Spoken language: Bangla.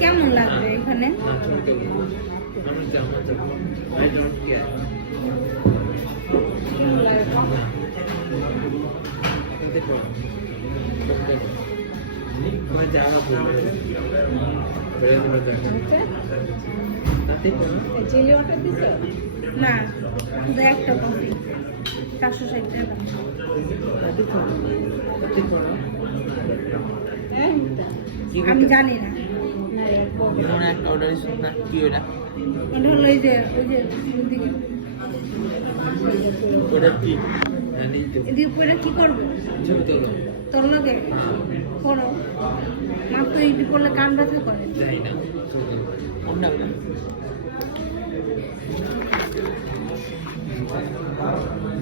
কেমন লাগবে এখানে? চিলি ওয়াটার দিছ না, শুধু একটা কফি 460 টাকা। আমি জানি না, একটা অর্ডার না কি ওটা এটা হলো এই যে ওইদিকে ওটা কি এদিকে উপরে কি করবো? তোর লগে করো, মাত্র ইডি করলে কান ব্যথা করে। যাই না কোনটা Thank you.